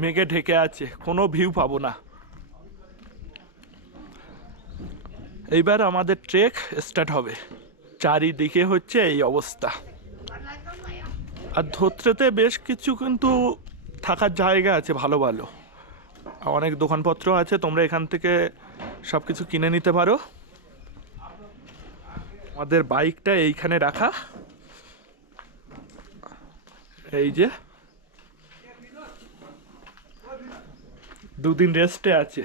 মেঘে ঢেকে আছে, কোনো ভিউ পাবো না। এইবার আমাদের ট্রেক স্টার্ট হবে। চারিদিকে হচ্ছে এই অবস্থা। আর ধোত্রেতে বেশ কিছু কিন্তু থাকার জায়গা আছে ভালো ভালো, অনেক দোকানপত্র আছে, তোমরা এখান থেকে সব কিছু কিনে নিতে পারো। আমাদের বাইকটা এইখানে রাখা, এই যে দুদিন রেস্টে আছে।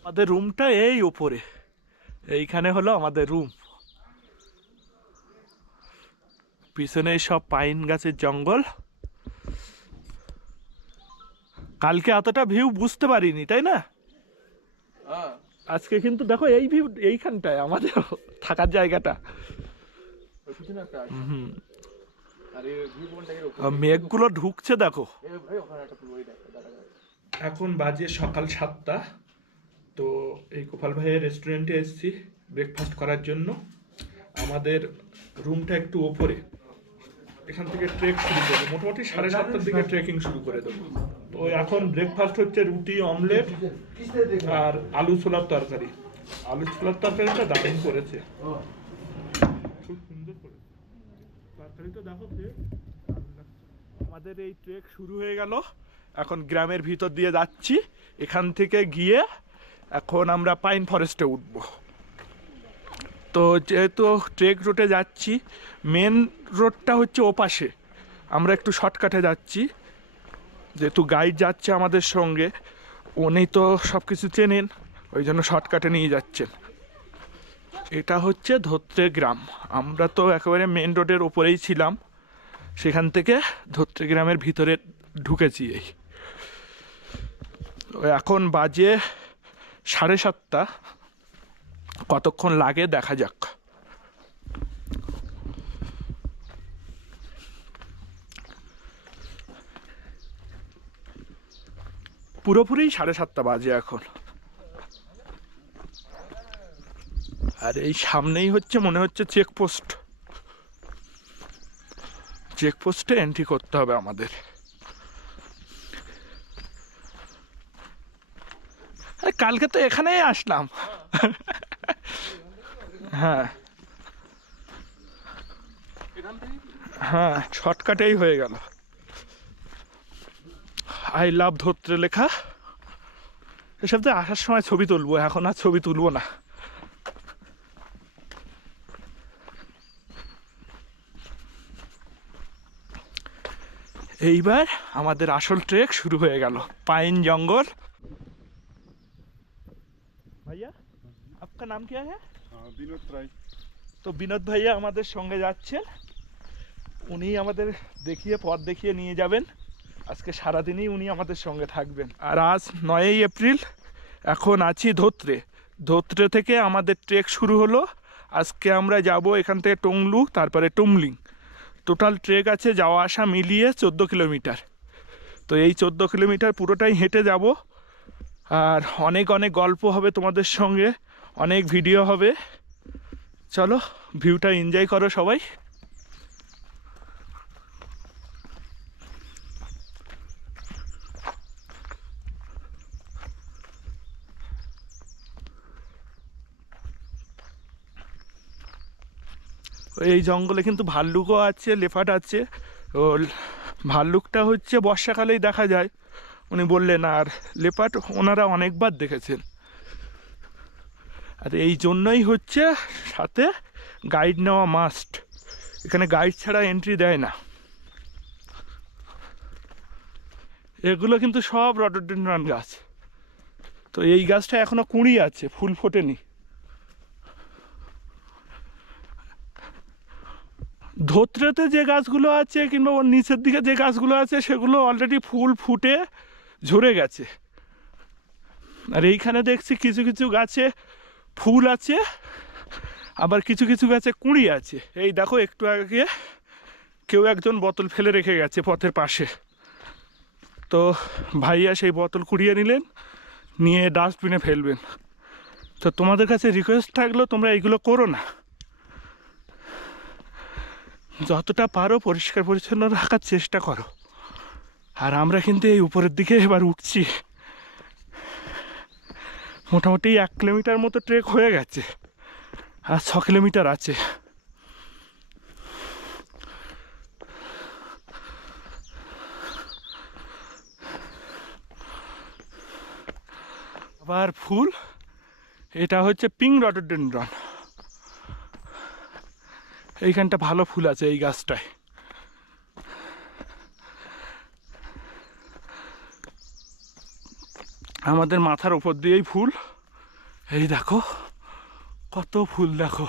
আমাদের রুমটা এই উপরে, এইখানে হলো আমাদের রুম। পিছনে সব পাইন গাছের জঙ্গল। কালকে এতটা ভিউ বুঝতে পারিনি, তাই না? আজকে কিন্তু দেখো এই ভিউ, এইখানটায় আমাদের থাকার জায়গাটা। মেঘগুলো ঢুকছে দেখো। এখন বাজে সকাল 7টা। তো এই গোপাল ভাইয়ের রেস্টুরেন্টে এসেছি ব্রেকফাস্ট করার জন্য। আমাদের রুমটা একটু ওপরে, এখান থেকে ট্রেক শুরু করবো। মোটামুটি 7:30টার দিকে ট্রেকিং শুরু করে দেবো। তো এখন ব্রেকফাস্ট হচ্ছে রুটি, অমলেট আর আলু ছোলার তরকারি। আলু ছোলার তরকারিটা দারুণ করেছে, খুব সুন্দর করে তরকারিটা দেখো। আমাদের এই ট্রেক শুরু হয়ে গেল। এখন গ্রামের ভিতর দিয়ে যাচ্ছি। এখান থেকে গিয়ে এখন আমরা পাইন ফরেস্টে উঠব। তো যেহেতু ট্রেক রুটে যাচ্ছি, মেন রোডটা হচ্ছে ওপাশে, আমরা একটু শর্টকাটে যাচ্ছি। যেহেতু গাইড যাচ্ছে আমাদের সঙ্গে, উনি তো সব কিছু চেনেন, ওই জন্য শর্টকাটে নিয়ে যাচ্ছেন। এটা হচ্ছে ধোত্রে গ্রাম। আমরা তো একেবারে মেন রোডের ওপরেই ছিলাম, সেখান থেকে ধোত্রে গ্রামের ভিতরে ঢুকেছি। এই এখন বাজে 7:30। কতক্ষণ লাগে দেখা যাক। পুরোপুরি 7:30 বাজে এখন। আর এই সামনেই হচ্ছে মনে হচ্ছে চেকপোস্ট। চেকপোস্টে এন্ট্রি করতে হবে আমাদের। কালকে তো এখানেই আসলাম। হ্যাঁ হ্যাঁ, শর্টকাটেই হয়ে গেল। আই লাভ ধোত্রে লেখা। এসব যে আসার সময় ছবি তুলবো, এখন আর ছবি তুলবো না। এইবার আমাদের আসল ট্রেক শুরু হয়ে গেল, পাইন জঙ্গল। ভাইয়া আপনার নাম কি আছে? বিনোদ রায়। তো বিনোদ ভাইয়া আমাদের সঙ্গে যাচ্ছেন, উনি আমাদের দেখিয়ে পথ দেখিয়ে নিয়ে যাবেন। আজকে সারাদিনই উনি আমাদের সঙ্গে থাকবেন। আর আজ 9ই এপ্রিল, এখন আছি ধোত্রে। ধোত্রে থেকে আমাদের ট্রেক শুরু হলো। আজকে আমরা যাব এখান থেকে টংলু, তারপরে টুমলিং। টোটাল ট্রেক আছে যাওয়া আসা মিলিয়ে 14 কিলোমিটার। তো এই 14 কিলোমিটার পুরোটাই হেঁটে যাব। আর অনেক অনেক গল্প হবে তোমাদের সঙ্গে, অনেক ভিডিও হবে। চলো ভিউটা এনজয় করো সবাই। এই জঙ্গলে কিন্তু ভাল্লুকও আছে, লেপার্ড আছে। ও ভাল্লুকটা হচ্ছে বর্ষাকালেই দেখা যায় উনি বললেন, আর লেপার্ড ওনারা অনেকবার দেখেছেন। আর এই জন্যই হচ্ছে সাথে গাইড নেওয়া মাস্ট। এখানে গাইড ছাড়া এন্ট্রি দেয় না। এগুলো কিন্তু সব রডোডেনড্রন গাছ। তো এই গাছটা এখনো কুঁড়ি আছে, ফুল ফোটেনি। ধোত্রেতে যে গাছগুলো আছে কিংবা ওর নিচের দিকে যে গাছগুলো আছে সেগুলো অলরেডি ফুল ফুটে ঝরে গেছে। আর এইখানে দেখছি কিছু কিছু গাছে ফুল আছে, আবার কিছু কিছু গাছে কুঁড়ি আছে। এই দেখো একটু আগে কেউ একজন বোতল ফেলে রেখে গেছে পথের পাশে। তো ভাইয়া সেই বোতল কুড়িয়ে নিলেন, নিয়ে ডাস্টবিনে ফেলবেন। তো তোমাদের কাছে রিকোয়েস্ট থাকলো তোমরা এইগুলো করো না। যতটা পারো পরিষ্কার পরিচ্ছন্ন রাখার চেষ্টা করো। আর আমরা কিন্তু এই উপরের দিকে এবার উঠছি, মোটামুটি 1 কিলোমিটার মতো ট্রেক হয়ে গেছে, আর 6 কিলোমিটার আছে। আবার ফুল, এটা হচ্ছে পিঙ্ক রডোডেনড্রন। এইখানটা ভালো ফুল আছে এই গাছটায়। আমাদের মাথার উপর দিয়েই ফুল, এই দেখো কত ফুল, দেখো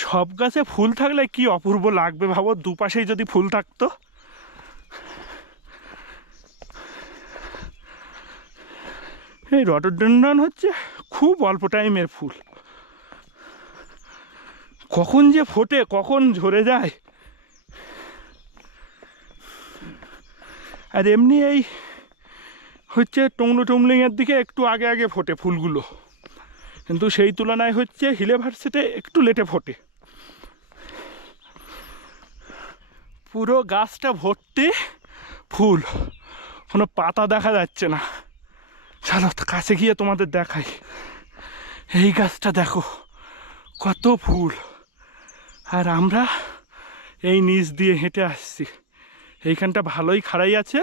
সব গাছে ফুল থাকলে কি অপূর্ব লাগবে ভাবো, দুপাশেই যদি ফুল থাকতো। এই রডোডেনড্রন হচ্ছে খুব অল্প টাইমের ফুল, কখন যে ফোটে কখন ঝরে যায়। আর এমনি এই হচ্ছে টংলু টুমলিংয়ের দিকে একটু আগে আগে ফোটে ফুলগুলো, কিন্তু সেই তুলনায় হচ্ছে হিলে ভার্সিতে একটু লেটে ফোটে। পুরো গাছটা ভর্তি ফুল, কোনো পাতা দেখা যাচ্ছে না। চলো কাছে গিয়ে তোমাদের দেখাই। এই গাছটা দেখো কত ফুল, আর আমরা এই নিচ দিয়ে হেঁটে আসছি। এইখানটা ভালোই খাড়াই আছে,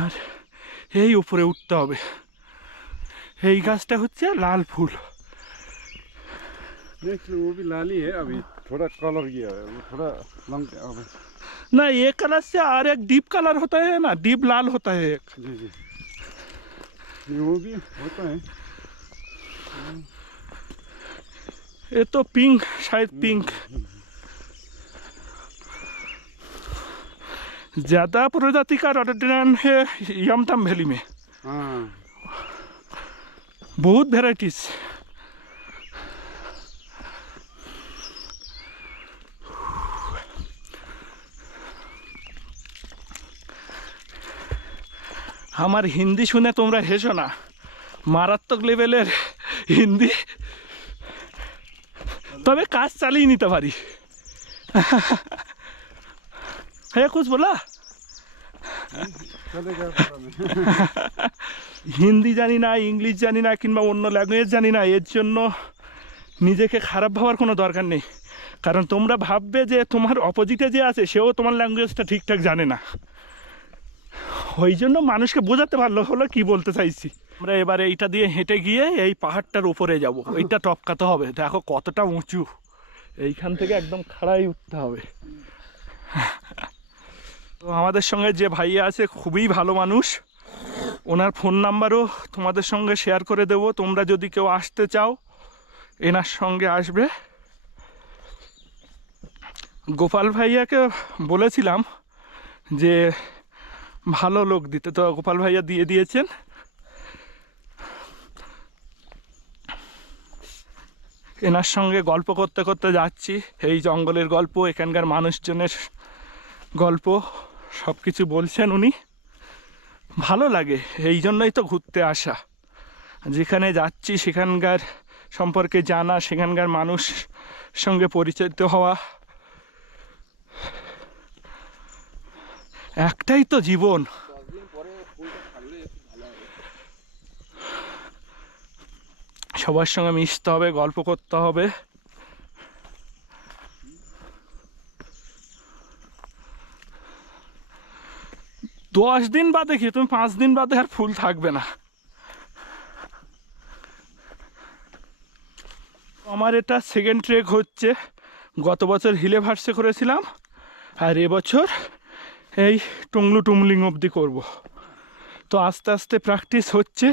আর এই উপরে উঠতে হবে। এই গাছটা হচ্ছে লাল ফুল। वो भी लाल ही है, अभी थोड़ा कलर गया है, वो थोड़ा लंग अभी। ना ये कलर से और एक डीप कलर होता है ना, डीप लाल होता है एक। जी जी, वो भी होता है। ये तो पिंक, शायद पिंक। ज्यादा प्रजाति का रोडोडेंड्रन है यमथम वैली में। हाँ, बहुत वेराइटीज। আমার হিন্দি শুনে তোমরা হেসো না, মারাত্মক লেভেলের হিন্দি, তবে কাজ চালিয়ে নিতে পারি। হ্যাঁ কুছ বলা, चलेगा। হিন্দি জানি না, ইংলিশ জানি না, কিংবা অন্য ল্যাঙ্গুয়েজ জানি না, এর জন্য নিজেকে খারাপ ভাবার কোনো দরকার নেই। কারণ তোমরা ভাববে যে তোমার অপোজিটে যে আছে সেও তোমার ল্যাঙ্গুয়েজটা ঠিকঠাক জানে না, ওই জন্য মানুষকে বোঝাতে পারলো হলো কি বলতে চাইছি। আমরা এবারে এইটা দিয়ে হেঁটে গিয়ে এই পাহাড়টার উপরে যাব, ওইটা টপকাতে হবে। দেখো কতটা উঁচু, এইখান থেকে একদম খাড়াই উঠতে হবে। তো আমাদের সঙ্গে যে ভাইয়া আছে খুবই ভালো মানুষ, ওনার ফোন নাম্বারও তোমাদের সঙ্গে শেয়ার করে দেব। তোমরা যদি কেউ আসতে চাও এনার সঙ্গে আসবে। গোপাল ভাইয়াকে বলেছিলাম যে ভালো লোক দিতে, তো গোপাল ভাইয়া দিয়ে দিয়েছেন। এনার সঙ্গে গল্প করতে করতে যাচ্ছি, এই জঙ্গলের গল্প, এখানকার মানুষজনের গল্প সব কিছু বলছেন উনি। ভালো লাগে, এই জন্যই তো ঘুরতে আসা। যেখানে যাচ্ছি সেখানকার সম্পর্কে জানা, সেখানকার মানুষ সঙ্গে পরিচিত হওয়া, একটাই তো জীবন। সবার সঙ্গে মিশতে হবে, গল্প করতে হবে। 10 দিন বাদে কি, তুমি 5 দিন বাদে আর ফুল থাকবে না। আমার এটা সেকেন্ড ট্রেক হচ্ছে। গত বছর হিলে ভার্সে করেছিলাম, আর এবছর এই টংলু টুমলিং অবধি করব। তো আস্তে আস্তে প্র্যাকটিস হচ্ছে,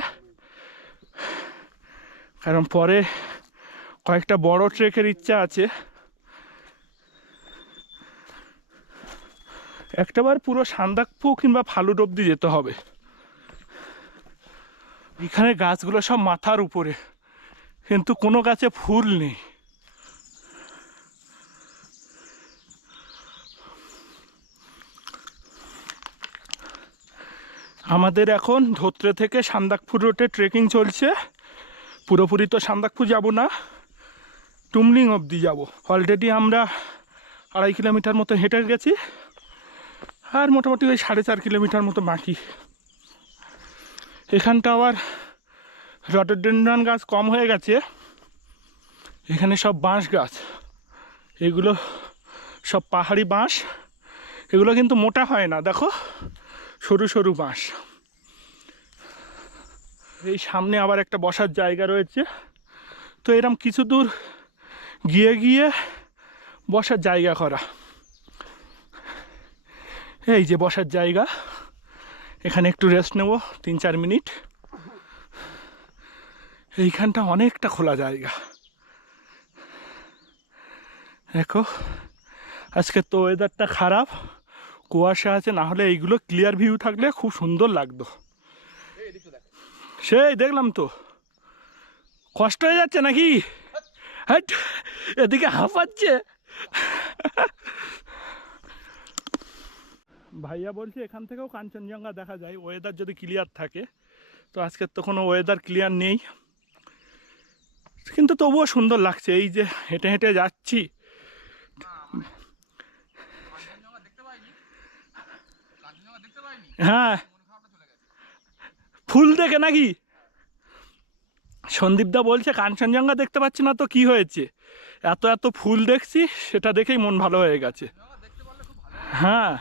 কারণ পরে কয়েকটা বড় ট্রেকের ইচ্ছা আছে। একটাবার পুরো সান্দাকফু কিংবা ফালুট অবধি যেতে হবে। এখানে গাছগুলো সব মাথার উপরে, কিন্তু কোনো গাছে ফুল নেই। আমাদের এখন ধোত্রে থেকে সান্দাকফু রোডে ট্রেকিং চলছে। পুরোপুরি তো সান্দাকফু যাব না, টুমলিং অবধি যাব। অলরেডি আমরা 2.5 কিলোমিটার মতো হেঁটে গেছি, আর মোটামুটি ওই 4.5 কিলোমিটার মতো বাকি। এখানটা আবার রডোডেনড্রন গাছ কম হয়ে গেছে, এখানে সব বাঁশ গাছ। এগুলো সব পাহাড়ি বাঁশ, এগুলো কিন্তু মোটা হয় না, দেখো সরু সরু বাঁশ। এই সামনে আবার একটা বসার জায়গা রয়েছে, তো এরম কিছু দূর গিয়ে গিয়ে বসার জায়গা করা। এই যে বসার জায়গা, এখানে একটু রেস্ট নেব 3-4 মিনিট। এইখানটা অনেকটা খোলা জায়গা। দেখো আজকে তো ওয়েদারটা খারাপ, কুয়াশা আছে, না হলে এইগুলো ক্লিয়ার ভিউ থাকলে খুব সুন্দর লাগতো। সেই দেখলাম তো, কষ্ট হয়ে যাচ্ছে নাকি? হ্যাট, এদিকে হাঁপাচ্ছে। ভাইয়া বলছে এখান থেকেও কাঞ্চনজঙ্ঘা দেখা যায় ওয়েদার যদি ক্লিয়ার থাকে। তো আজকের তো কোনো ওয়েদার ক্লিয়ার নেই, কিন্তু তবুও সুন্দর লাগছে। এই যে হেঁটে হেঁটে যাচ্ছি, হ্যাঁ ফুল দেখে নাকি? সন্দীপদা বলছে কাঞ্চনজঙ্ঘা দেখতে পাচ্ছি না, তো কি হয়েছে, এত এত ফুল দেখছি, সেটা দেখেই মন ভালো হয়ে গেছে। হ্যাঁ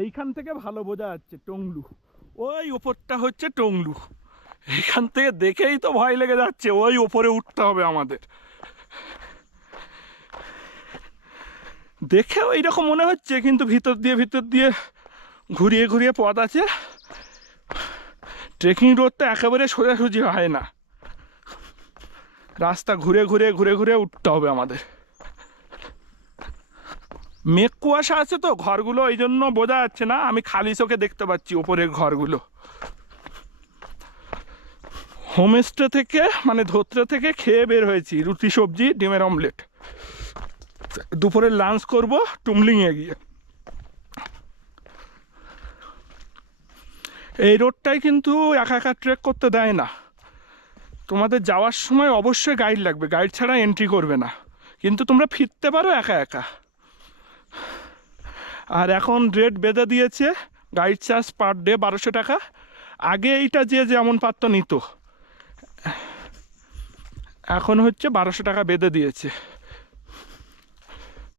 এইখান থেকে ভালো বোঝা যাচ্ছে টংলু, ওই ওপরটা হচ্ছে টংলু। এইখান থেকে দেখেই তো ভয় লেগে যাচ্ছে, ওই ওপরে উঠতে হবে আমাদের। দেখেও এইরকম মনে হচ্ছে, কিন্তু ভিতর দিয়ে ঘুরিয়ে ঘুরিয়ে পথ আছে। ট্রেকিং রোডটা একেবারে সোজাসুজি হয় না, রাস্তা ঘুরে ঘুরে উঠতে হবে আমাদের। মেঘ কুয়াশা আছে তো, ঘরগুলো এই জন্য বোঝা যাচ্ছে না, আমি খালি চোখে দেখতে পাচ্ছি ওপরের ঘরগুলো। হোমস্টে থেকে মানে ধোত্রে থেকে খেয়ে বের হয়েছি, রুটি সবজি ডিমের অমলেট। দুপুরে লাঞ্চ করব টুমলিংয়ে গিয়ে। এই রোডটাই কিন্তু একা একা ট্রেক করতে দেয় না, তোমাদের যাওয়ার সময় অবশ্যই গাইড লাগবে, গাইড ছাড়া এন্ট্রি করবে না, কিন্তু তোমরা ফিরতে পারো একা একা। আর এখন রেট বেঁধে দিয়েছে, গাইড চার্জ পার ডে 1200 টাকা। আগে এইটা যে যেমন পারতো নিত, এখন হচ্ছে 1200 টাকা বেঁধে দিয়েছে।